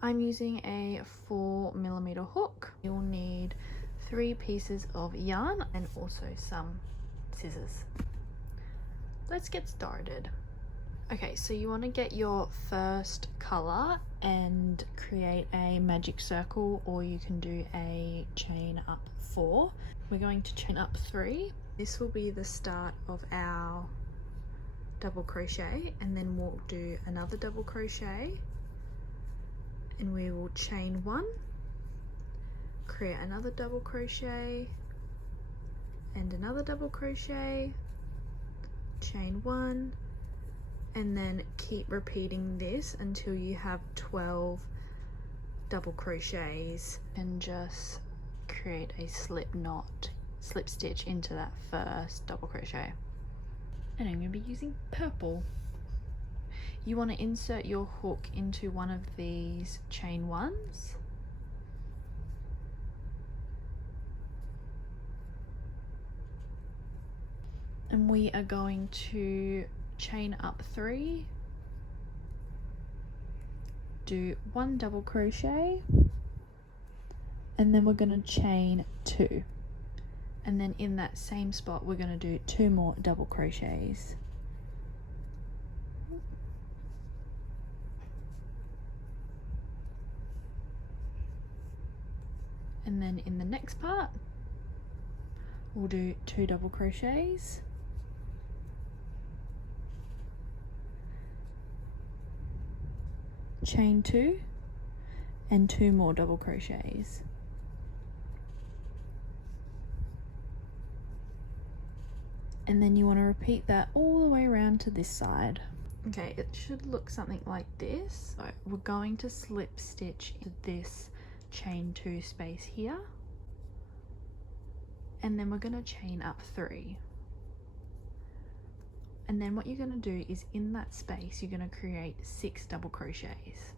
I'm using a 4mm hook. You'll need 3 pieces of yarn and also some scissors. Let's get started. Okay, so you want to get your first color and create a magic circle, or you can do a chain up 4. We're going to chain up 3. This will be the start of our double crochet, and then we'll do another double crochet, and we will chain 1, create another double crochet and another double crochet, chain 1, and then keep repeating this until you have 12 double crochets, and just create a slip stitch into that first double crochet. And I'm going to be using purple. You want to insert your hook into one of these chain 1s, and we are going to chain up 3, do 1 double crochet, and then we're going to chain 2, and then in that same spot we're going to do 2 more double crochets. And then in the next part we'll do 2 double crochets, chain 2, and 2 more double crochets. And then you want to repeat that all the way around to this side. Okay, it should look something like this. So we're going to slip stitch into this chain 2 space here, and then we're going to chain up 3. And then what you're going to do is in that space you're going to create 6 double crochets.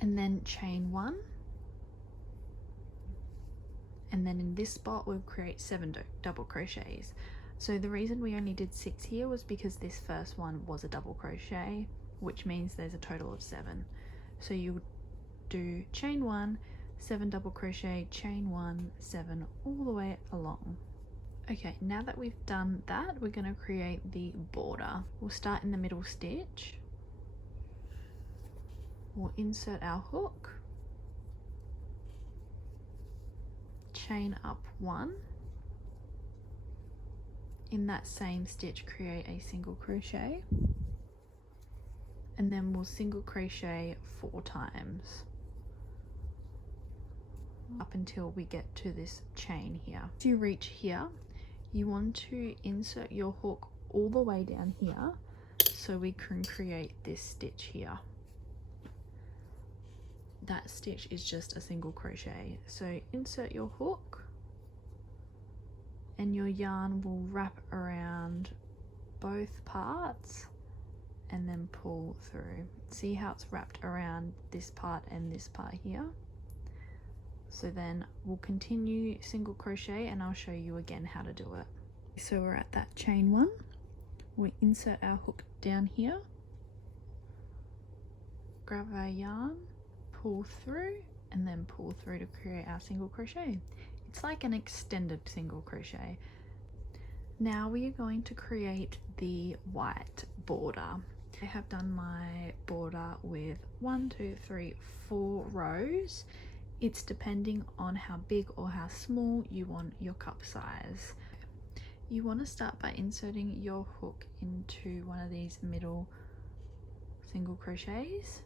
And then chain 1, and then in this spot we'll create 7 double crochets. So the reason we only did 6 here was because this first one was a double crochet, which means there's a total of 7. So you do chain 1, 7 double crochet, chain 1, 7, all the way along. Okay, now that we've done that, we're going to create the border. We'll start in the middle stitch. We'll insert our hook, chain up 1, in that same stitch create a single crochet, and then we'll single crochet 4 times up until we get to this chain here. As you reach here, you want to insert your hook all the way down here so we can create this stitch here. That stitch is just a single crochet. So insert your hook and your yarn will wrap around both parts and then pull through. See how it's wrapped around this part and this part here? So then we'll continue single crochet and I'll show you again how to do it. So we're at that chain 1. We insert our hook down here, grab our yarn, pull through, and then pull through to create our single crochet. It's like an extended single crochet. Now we are going to create the white border. I have done my border with 1, 2, 3, 4 rows. It's depending on how big or how small you want your cup size. You want to start by inserting your hook into one of these middle single crochets.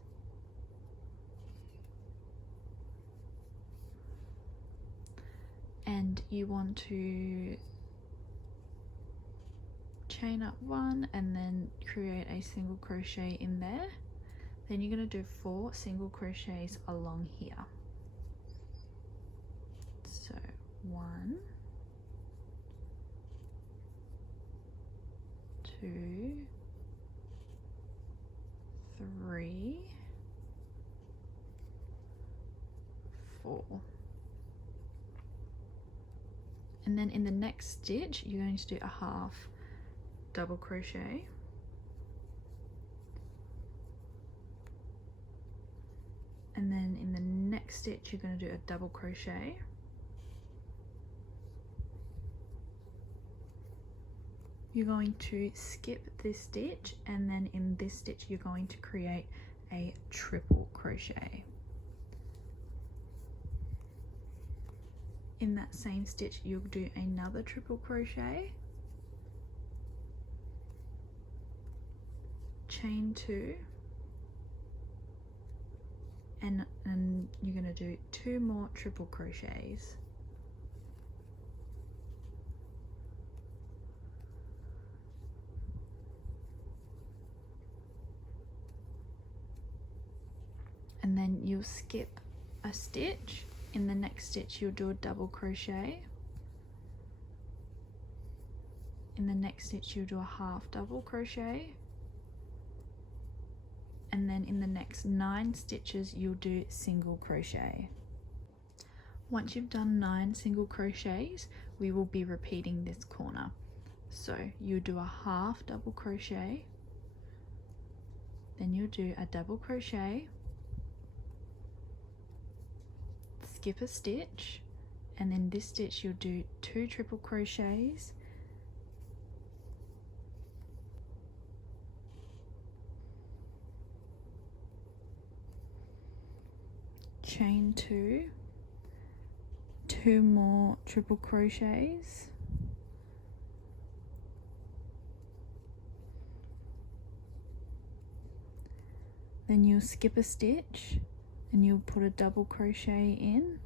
And you want to chain up 1 and then create a single crochet in there. Then you're going to do 4 single crochets along here. So 1, 2, 3, 4. And then in the next stitch you're going to do a half double crochet, and then in the next stitch you're going to do a double crochet, you're going to skip this stitch, and then in this stitch you're going to create a triple crochet. In that same stitch you'll do another triple crochet, chain 2, and you're going to do 2 more triple crochets. And then you'll skip a stitch. In the next stitch you'll do a double crochet. In the next stitch you'll do a half double crochet, and then in the next 9 stitches you'll do single crochet. Once you've done 9 single crochets, we will be repeating this corner. So you'll do a half double crochet, then you'll do a double crochet, skip a stitch, and then this stitch you'll do 2 triple crochets, chain 2, 2 more triple crochets, then you'll skip a stitch and you'll put a double crochet in,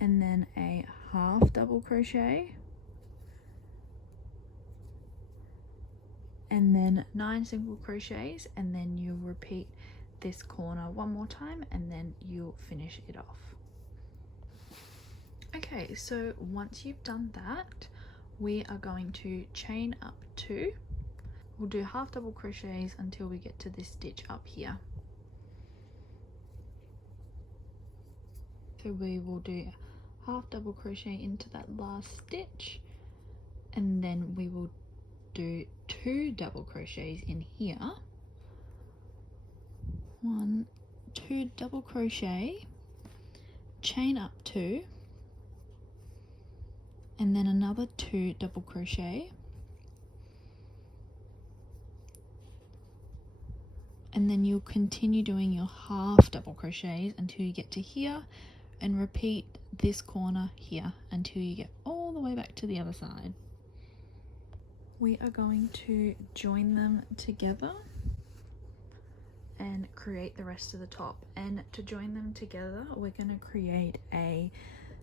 and then a half double crochet, and then 9 single crochets, and then you'll repeat this corner one more time, and then you'll finish it off. Okay, so once you've done that, we are going to chain up 2. We'll do half double crochets until we get to this stitch up here. So we will do half double crochet into that last stitch, and then we will do 2 double crochets in here. 1, 2 double crochet, chain up 2, and then another 2 double crochet, and then you'll continue doing your half double crochets until you get to here, and repeat this corner here until you get all the way back to the other side. We are going to join them together and create the rest of the top. And to join them together, we're going to create a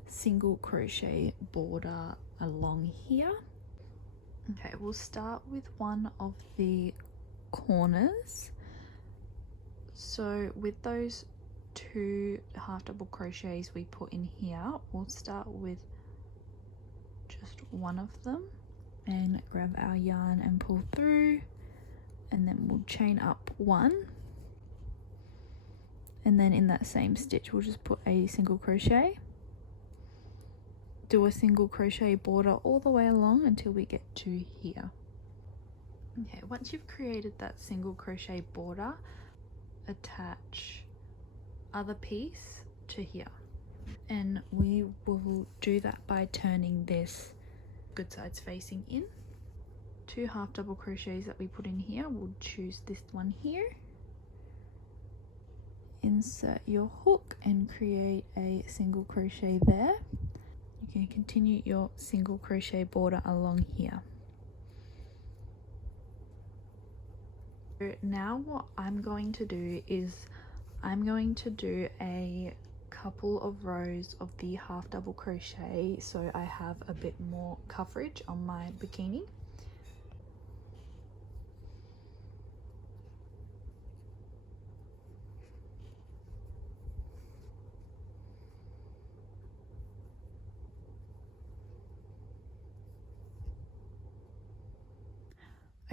single crochet border along here. Okay, we'll start with one of the corners. So with those 2 half double crochets we put in here, we'll start with just one of them and grab our yarn and pull through, and then we'll chain up 1, and then in that same stitch we'll just put a single crochet, do a single crochet border all the way along until we get to here. Okay, once you've created that single crochet border, attach other piece to here, and we will do that by turning this good sides facing in. 2 half double crochets that we put in here, we'll choose this one here, insert your hook and create a single crochet there. You can continue your single crochet border along here. Now what I'm going to do is I'm going to do a couple of rows of the half double crochet so I have a bit more coverage on my bikini.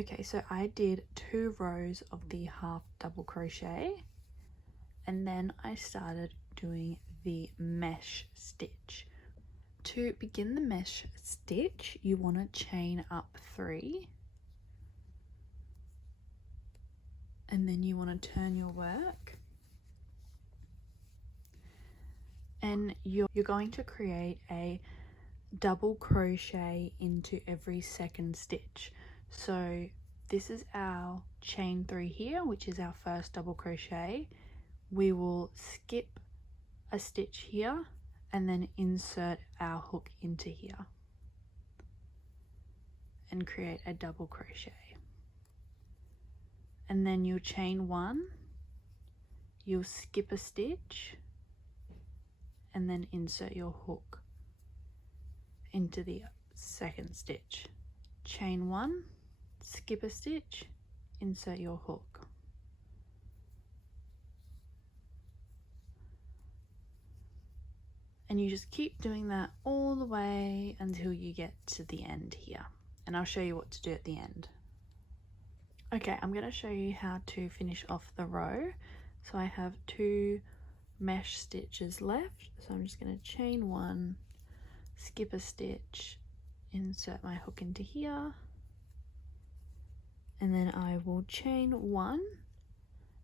Okay, so I did 2 rows of the half double crochet, and then I started doing the mesh stitch. To begin the mesh stitch, you want to chain up 3, and then you want to turn your work, and you're going to create a double crochet into every second stitch. So this is our chain 3 here, which is our first double crochet. We will skip a stitch here and then insert our hook into here and create a double crochet. And then you'll chain 1, you'll skip a stitch and then insert your hook into the second stitch. Chain 1, skip a stitch, insert your hook. And you just keep doing that all the way until you get to the end here. And I'll show you what to do at the end. Okay, I'm going to show you how to finish off the row. So I have 2 mesh stitches left. So I'm just going to chain 1, skip a stitch, insert my hook into here. And then I will chain 1.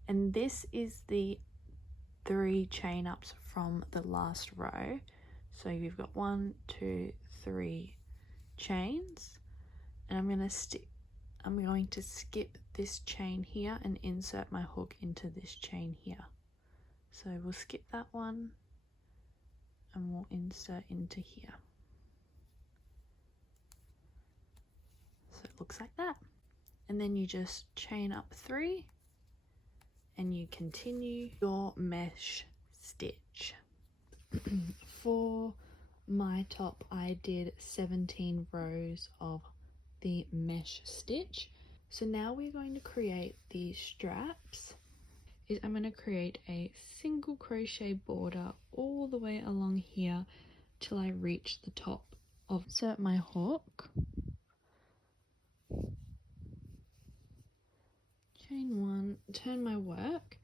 And this is the 3 chain ups from the last row. So you've got 1, 2, 3 chains, and I'm going to skip this chain here and insert my hook into this chain here. So we'll skip that one and we'll insert into here. So it looks like that. And then you just chain up 3 and you continue your mesh stitch. For my top, I did 17 rows of the mesh stitch. So now we're going to create the straps. I'm going to create a single crochet border all the way along here till I reach the top of. Insert my hook, chain 1, turn my work,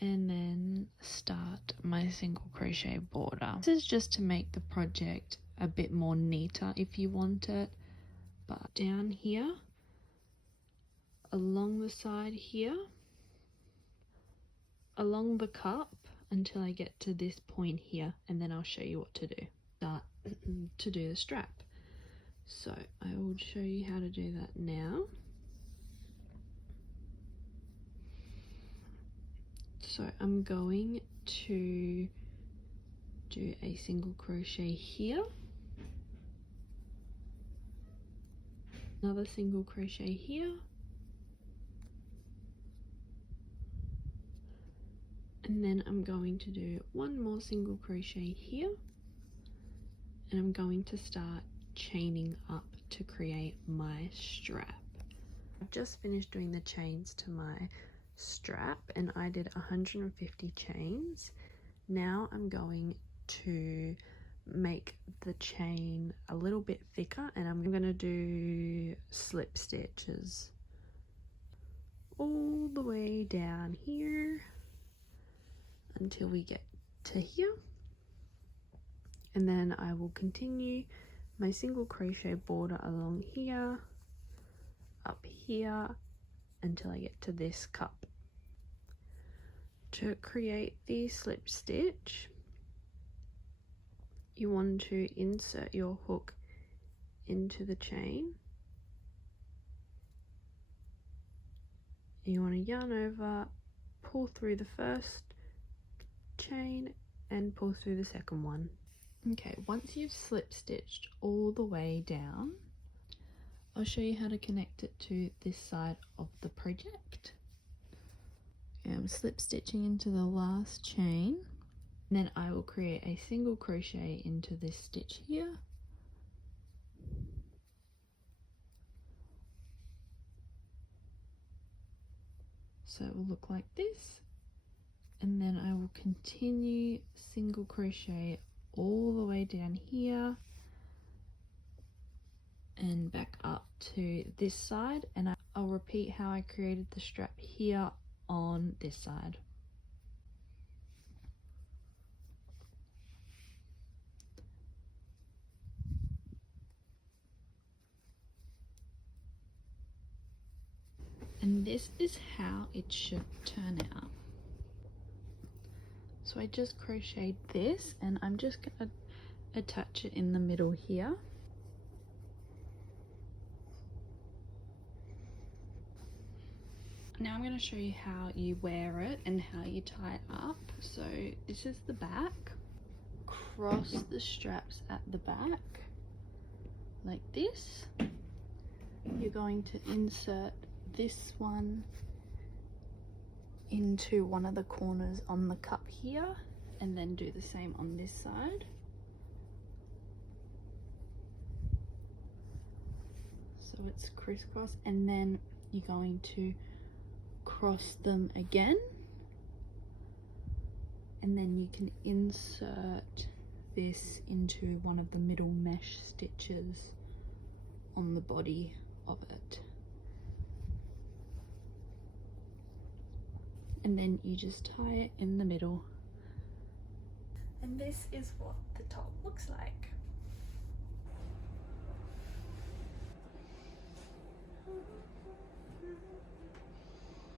and then start my single crochet border. This is just to make the project a bit more neater if you want it. But down here, along the side here, along the cup until I get to this point here, and then I'll show you what to do. Start to do the strap. So I will show you how to do that now. So I'm going to do a single crochet here, another single crochet here, and then I'm going to do one more single crochet here, and I'm going to start chaining up to create my strap. I've just finished doing the chains to my strap and I did 150 chains. Now I'm going to make the chain a little bit thicker and I'm going to do slip stitches all the way down here until we get to here, and then I will continue my single crochet border along here, up here, until I get to this cup. To create the slip stitch, you want to insert your hook into the chain. You want to yarn over, pull through the first chain and pull through the second one. Okay, once you've slip stitched all the way down, I'll show you how to connect it to this side of the project. I'm slip stitching into the last chain, and then I will create a single crochet into this stitch here, so it will look like this, and then I will continue single crochet all the way down here and back up to this side, and I'll repeat how I created the strap here on this side. And this is how it should turn out. So I just crocheted this, and I'm just gonna attach it in the middle here. Now I'm going to show you how you wear it and how you tie it up. So this is the back. Cross the straps at the back like this. You're going to insert this one into one of the corners on the cup here, and then do the same on this side. So it's crisscross, and then you're going to cross them again, and then you can insert this into one of the middle mesh stitches on the body of it, and then you just tie it in the middle. And this is what the top looks like.